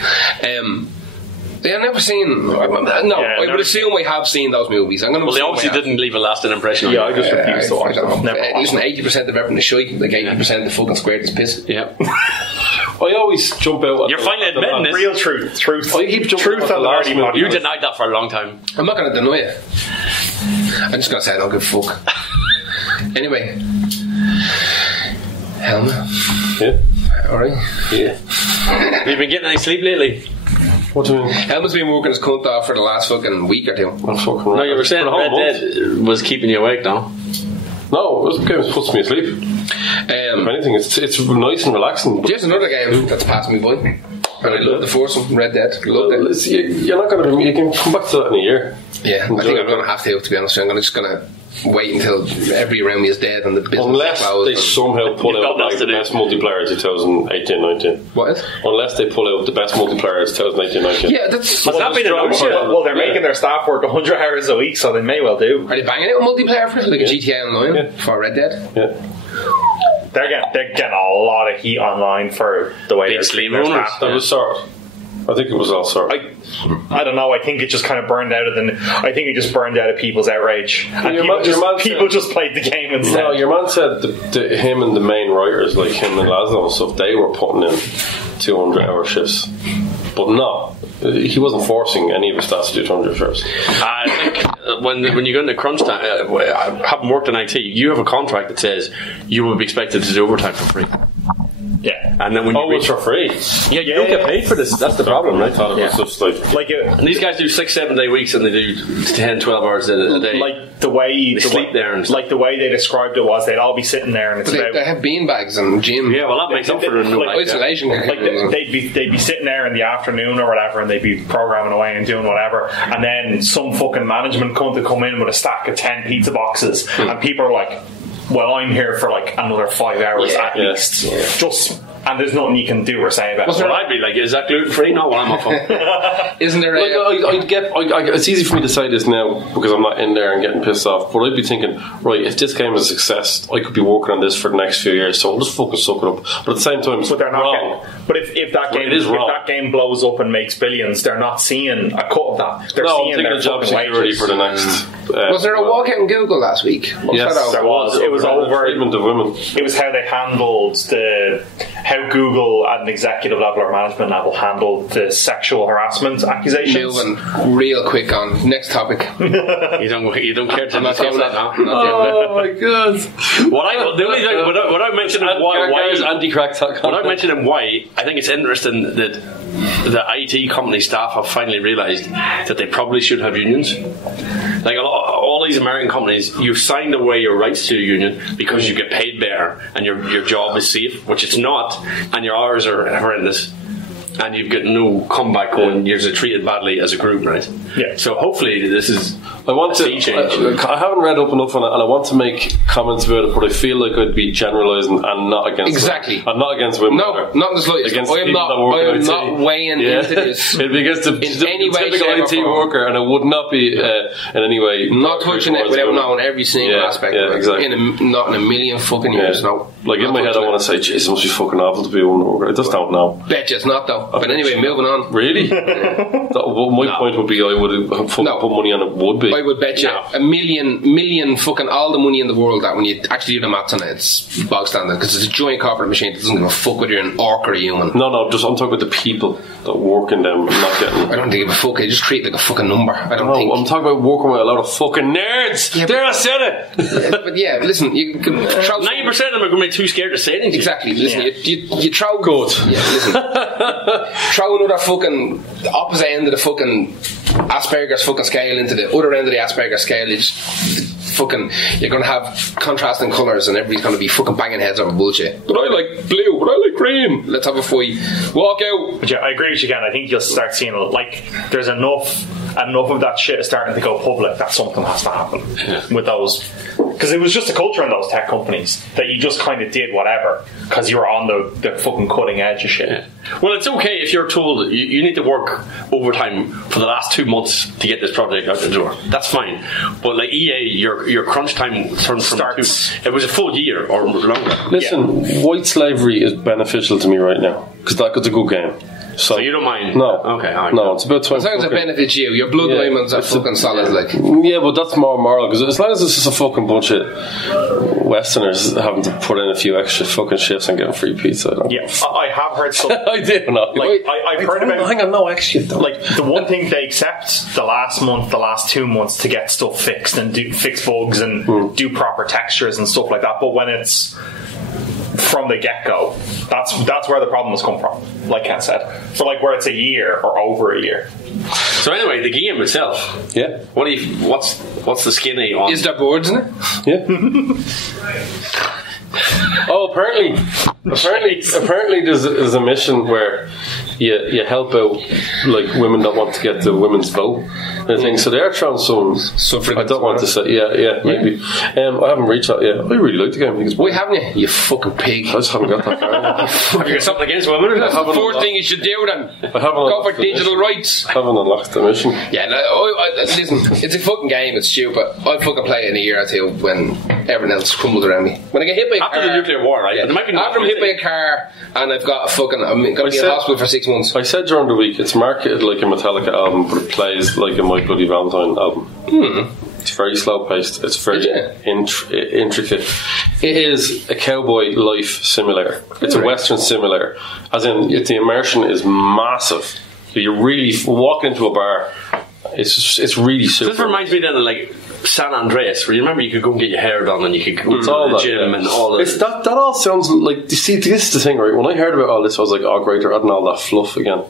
I've never seen. I would assume I have seen those movies. I'm gonna. Well, they obviously didn't leave a lasting impression on Yeah, you. I just refuse to watch them. Listen, 80% of everything is shite. Like 80% of the fucking square is piss. Yeah. I always jump out. You're finally admitting this. Real truth. I keep jumping Truth at the on the last dirty movie. body. You denied that for a long time. I'm not gonna deny it. I'm just gonna say I don't give a fuck. Anyway, Helma. Yeah. Alright. Yeah. Have you been getting any sleep lately? What do you mean? Helma's been working his cunt off for the last fucking week or two. I'm fucking No, you were saying For a whole Red month. Dead was keeping you awake, no? No, this game puts me asleep. If anything, it's nice and relaxing. But There's another game that's passed me by. And I love the foursome, Red Dead. Love it. you're not going to. You can come back to that in a year. Yeah, I think I'm going to have to be honest with you. I'm just going to wait until everybody around me is dead and the business Unless is closed. they somehow pull You've out got like, nothing the to do. best multiplayer 2018-19. What is? Unless they pull out the best multiplayer 2018-19. Yeah, that's. Has that been announced yet? Well, they're making their staff work 100 hours a week, so they may well do. Are they banging out multiplayer for it? Like a GTA Online for Red Dead? Yeah. They're getting a lot of heat online for the way Big they're sleep treating their runners. staff. That was sort. I think it was all sort. I don't know. I think it just kind of burned out I think it just burned out of people's outrage, and Your man people said- just played the game instead. No, your man said him and the main writers, like him and Laszlo and stuff, they were putting in 200-hour shifts. But no, he wasn't forcing any of his staff to do 200 shifts. I think when you go into crunch time, having worked in IT, you have a contract that says you will be expected to do overtime for free. Yeah, And then when you It's for free. yeah, you don't get paid for this. That's the problem, right? I thought it was just like And these guys do 6-7 day weeks, and they do 10-12 hours a day. like the way sleep there and stuff. like the way they described it was they'd all be sitting there, and it's But about they have beanbags and gym. Yeah, well, that makes up for the new like isolation. like they'd be sitting there in the afternoon or whatever, and they'd be programming away and doing whatever, and then some fucking management cunt to come in with a stack of 10 pizza boxes, and people are like, well, I'm here for like another 5 hours at least. Just and there's nothing you can do or say about it. Well, I'd be like, is that gluten free? No, well, I'm off on. Isn't there it's easy for me to say this now because I'm not in there and getting pissed off, but I'd be thinking, right, if this game is a success, I could be working on this for the next few years, so I'll just fucking suck it up. But at the same time, but they're not wrong. But if that game blows up and makes billions, they're not seeing a cut of that. They're seeing their job fucking security wages. for the next. Was there a walkout in Google last week? Yes, there was. It was over treatment of women. It was how they handled how Google at an executive level or management level handled the sexual harassment accusations. Moving real quick on next topic. You don't care to discuss that now. Oh my god! Without mentioning why is anti-crack. Without mentioning why, I think it's interesting that the IT company staff have finally realised that they probably should have unions. Like all these American companies, you've signed away your rights to a union because you get paid better and your job is safe, which it's not, and your hours are horrendous, and you've got no comeback when you're treated badly as a group, right? Yeah. So hopefully this is a sea change. I haven't read up enough on it, and I want to make comments about it, but I feel like I'd be generalising and not against women. I'm not against women. No, not in the slightest. I am not weighing into this. It'd be against the typical IT worker, and it would not be in any way. Not touching it without knowing every single aspect. Yeah, exactly. Not in a million fucking years. No. Like in my head, I want to say, "Jesus, it must be fucking awful to be a woman worker." I just don't know. Bet you it's not though. But anyway, moving on. Really? My point would be, I would put money on it. Would be. I would bet you a million fucking all the money in the world that when you actually do the maths on it, it's bog standard because it's a giant corporate machine that doesn't give a fuck whether you're an orc or a human. No, just I'm talking about the people that work in them and not getting. I don't think give a fuck. They just treat it like a fucking number. I don't think. I'm talking about working with a lot of fucking nerds. Yeah, there, I said it. But yeah, listen, you can 90% of them are going to be too scared to say anything. Exactly. Listen, you throw good. Yeah, listen. Throw another fucking opposite end of the fucking Asperger's fucking scale into the other end of the Asperger's scale. You just fucking, you're going to have contrasting colours and everybody's going to be fucking banging heads over bullshit. But I like blue, but I like green. Let's have a fight. Walk out. But yeah, I agree with you again. I think you'll start seeing like there's enough of that shit is starting to go public that something has to happen with those, because it was just a culture in those tech companies that you just kind of did whatever because you were on the fucking cutting edge of shit. Well, it's okay if you're told you need to work overtime for the last 2 months to get this project out the door. That's fine. But like EA, your crunch time turns from it was a full year or longer. Listen, white slavery is beneficial to me right now because that's a good game. So you don't mind? No. Okay. Right. No, it's about 20. As long as it benefits you, your blood diamonds are fucking solid. Like. Yeah, but that's more moral because as long as it's just a fucking bunch of Westerners having to put in a few extra fucking shifts and getting free pizza. I have heard some. I did not. Like, I've heard about. Hang on, no extra. Like the one thing they accept the last 2 months to get stuff fixed and fix bugs and do proper textures and stuff like that. But when it's from the get-go, that's where the problem has come from, like Ken said, for like where it's a year or over a year. So anyway, the game itself, what's the skinny on? Is there boards in it? Oh, apparently there's a mission where you help out like women that want to get the women's vote and things. So they are trying some. I don't want to say. Yeah, maybe. I haven't reached out yet. I really like the game. Why haven't you? You fucking pig. I just haven't got that far. Have you got something against women? That's the first thing you should do then. Go for digital rights. I haven't unlocked the mission. Yeah, listen, it's a fucking game. It's stupid. I'll fucking play it in a year or two when everything else crumbles around me. When I get hit by a car, after the nuclear war, right? Yeah. After I'm hit by a car and I've got I'm going to be in hospital for 6 months. I said during the week it's marketed like a Metallica album, but it plays like a My Bloody Valentine album. It's very slow paced. It's very intricate. It is a cowboy life simulator. It's a Western simulator. As in, the immersion is massive. You really walk into a bar. It's really super. This reminds me then of like San Andreas, where you remember you could go and get your hair done and you could go to the gym and all that. That all sounds like. You see, this is the thing, right? When I heard about all this, I was like, oh great, they're adding all that fluff again.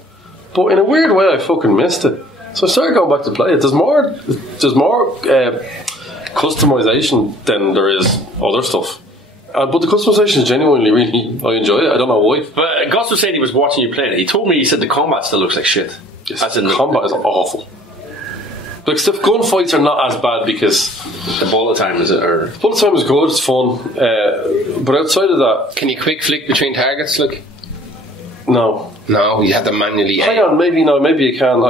But in a weird way, I fucking missed it. So I started going back to play it. There's more customization than there is other stuff. But the customization is genuinely really. I enjoy it. I don't know why. But Gus was saying he was watching you play it. He said the combat still looks like shit. As in the combat is awful. Like the gunfights are not as bad because the bullet time is bullet time is good. It's fun. But outside of that, can you quick flick between targets? Like. No, you have to manually. Hang on, maybe you can.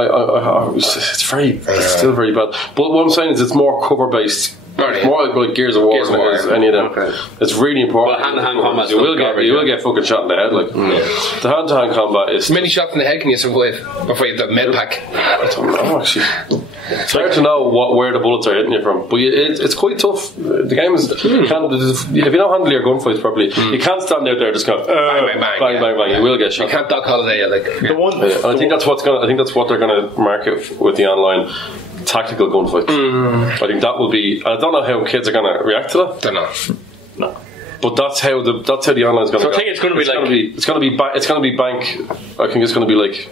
It's still very bad. But what I'm saying is, it's more cover based. It's more like Gears of War than it is any of them. Okay. It's really important. Well, hand-to-hand combat, you will get fucking shot in the head. Like the hand-to-hand combat is. How many shots in the head can you survive before you have the med pack? I don't know actually. It's hard to know where the bullets are hitting you from, but it's quite tough. The game is if you don't handle your gunfights properly, you can't stand out there just going bang bang bang. You will get shot. You can't Doc Holiday like I think that's what they're going to market with the online tactical gunfights. I think that will be. I don't know how kids are going to react to that. Don't know. No. But that's how the online is going to go. I think it's going to be it's going to be bank. I think it's going to be like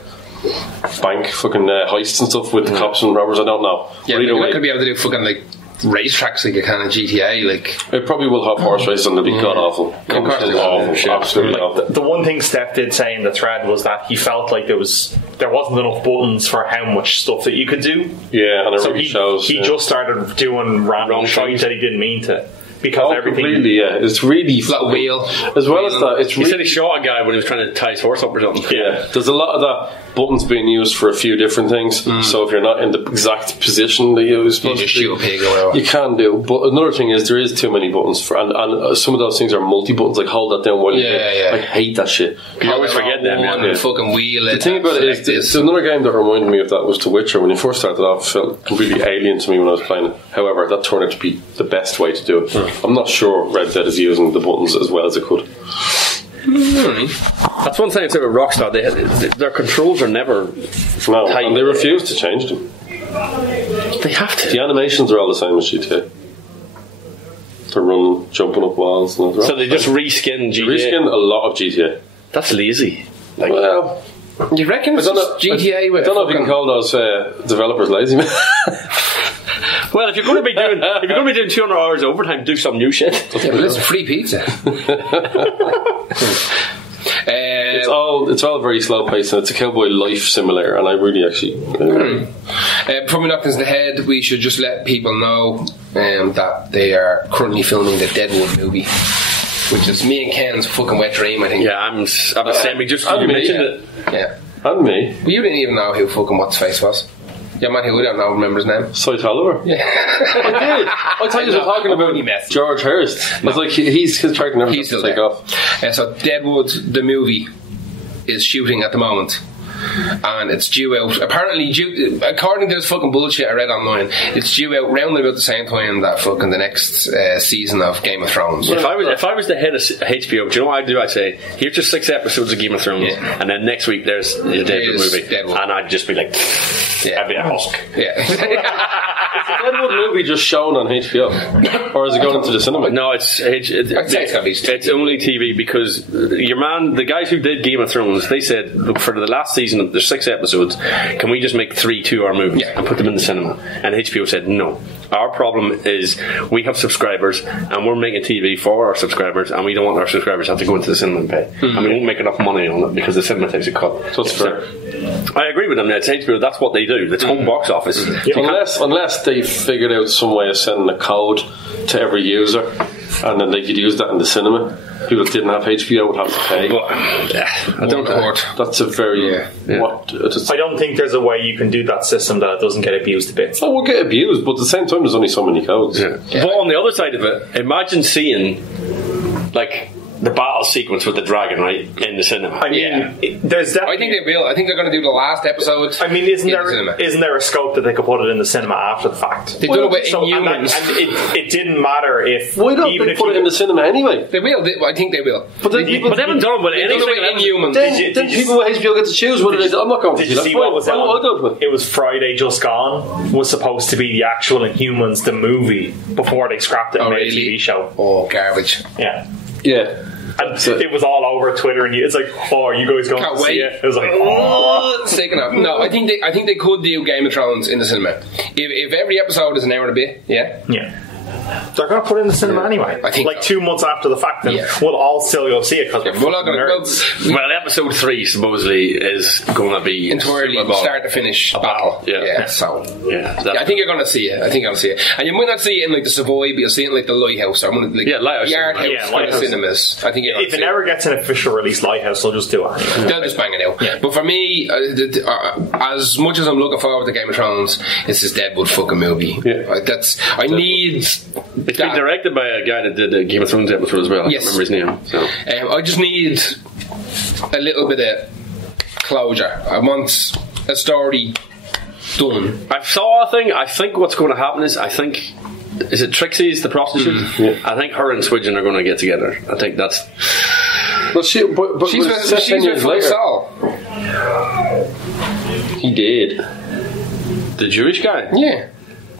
bank fucking heists and stuff with the cops and robbers. I don't know. Yeah, but you're not going to be able to do fucking like racetracks like you can in GTA. Like it probably will have horse races and it'll be god awful. Absolutely awful. The one thing Steph did say in the thread was that he felt like there wasn't enough buttons for how much stuff that you could do. Yeah, and it really shows. He just started doing random shit that he didn't mean to. Because everything completely, it's really flat wheel. As well as that, it's he said he shot a guy when he was trying to tie his horse up or something. Yeah, there's a lot of that buttons being used for a few different things. So if you're not in the exact position that you just shoot a pig or whatever. You can do. But another thing is there is too many buttons for, and some of those things are multi buttons. Like hold that down while you hit. I hate that shit. You always forget them. Yeah. Fucking wheel it. The thing about it is, another game that reminded me of that was The Witcher. When you first started off, it felt completely alien to me when I was playing it. However, that turned out to be the best way to do it. I'm not sure Red Dead is using the buttons as well as it could. That's one thing I say with Rockstar. Their controls are never tight. And they refuse to change them. They have to. The animations are all the same as GTA. They're running, jumping up walls and all that. So they just reskin GTA. Reskin a lot of GTA. That's lazy. Well, you reckon it's GTA? I don't know if you can call those developers lazy. Well, if you're going to be doing 200 hours overtime, do some new shit. Yeah, but listen, free pizza. It's all very slow paced, and it's a cowboy life simulator, and I really actually. Before we knock this in the head, we should just let people know that they are currently filming the Deadwood movie, which is me and Ken's fucking wet dream. I think. Yeah, I'm the same. Just you mentioned it. Yeah, and me. But you didn't even know who fucking what's face was. Yeah, man, who don't know remember his name? Cy Oliver. Yeah, I did. I thought you were talking about George Hurst. No. I was like, he's his character never he's still take there. Off. So Deadwood, the movie, is shooting at the moment. And it's due out, apparently according to this fucking bullshit I read online, it's due out round about the same time that fucking the next season of Game of Thrones. If I was the head of HBO, do you know what I'd do? I'd say, here's just 6 episodes of Game of Thrones, and then next week there's the Deadwood movie. Deadwood. And I'd just be like, I'd be a husk. Yeah. Is the Deadwood movie just shown on HBO? Or is it going into the cinema? No, it's only TV, because the guys who did Game of Thrones, they said, look, for the last season, there's 6 episodes, can we just make 3 2-hour movies and put them in the cinema? And HBO said no. Our problem is we have subscribers and we're making TV for our subscribers, and we don't want our subscribers to have to go into the cinema and pay. And we won't make enough money on it because the cinema takes a cut. So it's fair. I agree with them. It's HBO. That's what they do. It's home box office. Unless they figured out some way of sending a code to every user, and then they could use that in the cinema. People that didn't have HBO would have to pay. I don't know. That's a very I don't think there's a way you can do that system that it doesn't get abused a bit. Oh, we'll get abused, but at the same time, there's only so many codes. Yeah. But on the other side of it, imagine seeing like the battle sequence with the dragon, right, in the cinema. I mean, there's definitely. I think they will. I think they're going to do the last episode. I mean, isn't there a scope that they could put it in the cinema after the fact? They do it with Inhumans. And it didn't matter if. Why don't they put it in the cinema anyway? They will. I think they will. But then people, they haven't done it with anything. Inhumans. Then people with HBO get to choose whether I'm not going to see that. Did you see what was on? It was Friday Just Gone. Was supposed to be the actual Inhumans, the movie, before they scrapped it and made a TV show. Oh, garbage. Yeah. Yeah. And it was all over Twitter, and it's like, oh, are you guys going to see it? It was like, oh, it's taken up. No, I think they could do Game of Thrones in the cinema if every episode is an hour and a bit. Yeah. They're going to put it in the cinema anyway. I think like 2 months after the fact, and Yeah. we'll all still go see it because We're not gonna go Well, episode 3 supposedly is going to be entirely Super Bowl. start to finish battle. Yeah. So Yeah, I think you're going to see it. And you might not see it in like the Savoy, but you'll see it in like the Lighthouse or one of the Lighthouse. the art house Yeah, kind of Lighthouse. cinemas. I think you're gonna if it see never gets an official release Lighthouse, they'll just do it anyway. They'll just bang it out. But for me, as much as I'm looking forward to Game of Thrones, it's this Deadwood fucking movie. Yeah. I need. It's been directed by a guy that did the Game of Thrones episode as well. Yes. I can't remember his name. So. I just need a little bit of closure. I want a story done. I saw a thing. I think what's going to happen is is it Trixie's the prostitute? I think her and Swidgen are going to get together. I think that's. But she's She's 10 years with later. Saul. He did. The Jewish guy. Yeah.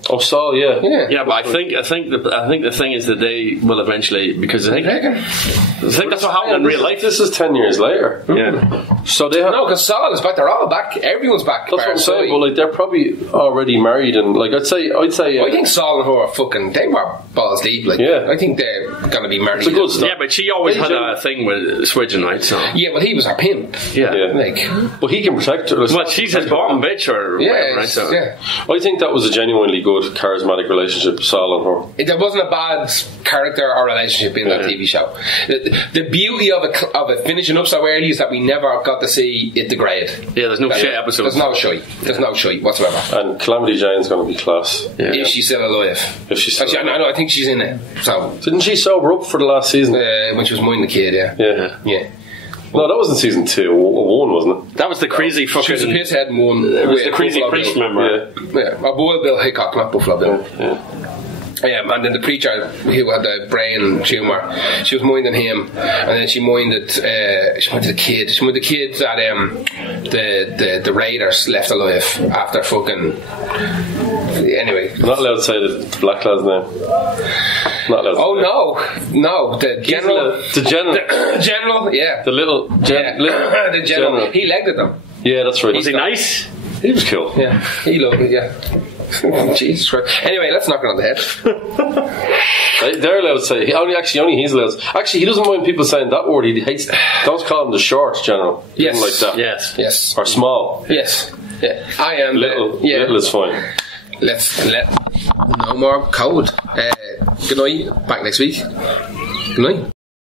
Oh, Saul, yeah. Yeah, but I think the thing is that they will eventually, because I think that's what happened in real life. This is 10 years later. Yeah. So they have. No, because Saul is back. They're all back. Everyone's back. That's what I'm saying. Well, like they're probably already married, and like I'd say. I think Saul and her are fucking. They were balls deep. Like, Yeah. I think they're gonna be married. It's a good start. Yeah, but she always had a thing with Swidgen, right? So Yeah, but he was her pimp. yeah. Like, But he can protect her. Well, she's his bottom bitch or whatever, right? So. yeah. I think that was a genuinely good, charismatic relationship, Saul and her. There wasn't a bad character or relationship in that TV show. The beauty of it finishing up so early is that we never got to see it degrade. Yeah, there's no shit episodes. There's no shite. There's no shite whatsoever. And Calamity Jane's going to be class. Yeah. If she's still alive. If she's still Actually, I think she's in it. So Didn't she sober up for the last season? when she was minding the kid, yeah. Yeah. No, that wasn't season 2 or 1, wasn't it? That was the crazy She was a fucking. piss head and one. It was with the crazy Buffalo priest, Bill. remember? Yeah. Yeah, Buffalo Bill Hickok, not Buffalo Bill. Yeah. And then the preacher who had the brain tumour, she was minding him, and then she minded the kid. She minded the kid that the raiders left alive after fucking. Anyway, I'm not allowed to say the black lad's name. Not allowed to say. oh no, the general, The general. general, yeah, The little. yeah. The general. He legged them. Yeah, that's right. Was he nice? He was cool. Yeah, he loved it. Yeah. Jesus Christ. Anyway, let's knock it on the head. They're allowed to say. Only he's allowed. Actually, he doesn't mind people saying that word. He hates. Don't call him the short general. He Yes. doesn't like that. Yes. Yes. Or small. Yes. Yeah. I am Little. Yeah. Little is fine. Let's let no more code. Good night. Back next week. Good night.